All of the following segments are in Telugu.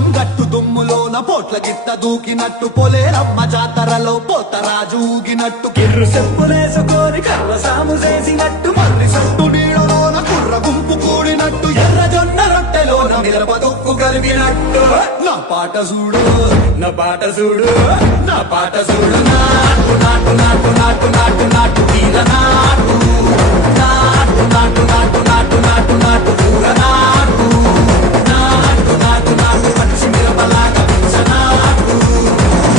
లింగం గట్టు దుమ్ములోన పోట్ల గిట్ట దూకినట్టు పొలేరమ్మ జాతరలో పోతరాజు ఊగినట్టు కిర్రు చెప్పులేసుకొని కర్ర సాము చేసినట్టు మర్రి సట్టు నీడలోన కుర్ర గుంపు కూడినట్టు ఎర్ర జొన్న రొట్టెలోన మిరప దొక్కు కలిపినట్టు నా పాట చూడు నా పాట చూడు నా పాట చూడు నాటు నాటు నాటు నాటు నాటు నాటు తీర నాటు నాటు నాటు నాటు నాటు నాటు నాటు పూర నాటు నాటు నాటు నాటు పచ్చి మిరపలాగా పిచ్చ నాటు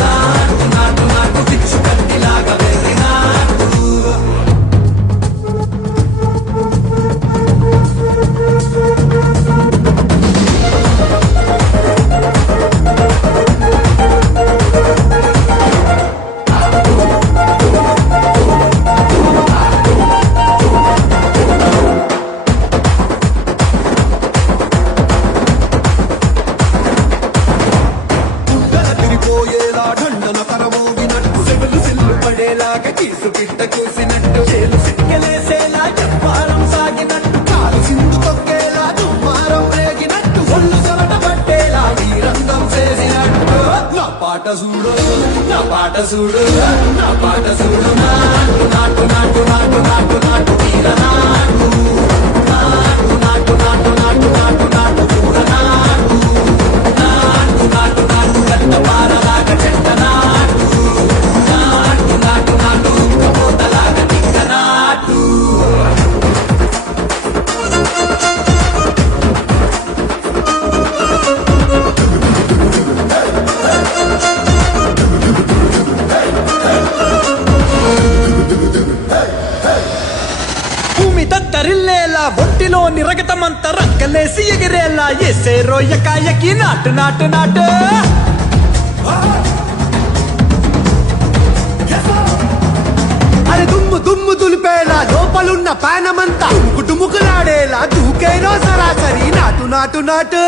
నాటు నాటు నాటు పిచ్చు కత్తిలాగా వెర్రి నాటు కీసు పిట్ట కూసినట్టు చేలు సిక్కలేసేలా చెప్పారం సాగినట్టు కాలు సింధు తొక్కేలా దుమ్మారం రేగినట్టు ఒళ్ళు చెమట పట్టేలా వీరంగం చేసినట్టు నా పాట చూడు నా పాట చూడు నా పాట చూడు నాటు నాటు నాటు నాటు నాటు నాటు వీర నాటు నాటు నాటు నాటు నాటు నాటు నాటు పూర నాటు నాటు నాటు నాటు గంట పారలాగా చెట్ట నాటు నాటు నాటు నాటు కబోతలాగా టిక్క నాటు భూమి దత్తరిల్లేలా ఒంటిలో నిరగతమంత రక్కలేసి ఎగిరేలా ఎసే రోయకాయకి నాటు నాటు నాటు అరే దుమ్ము దుమ్ము దులిపేలా లోపలున్న పానమంతా డుముకులాడేలా దూకేరో సరాసరి నాటు నాటు నాటు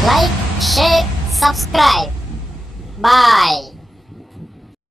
Like, share, subscribe. Bye.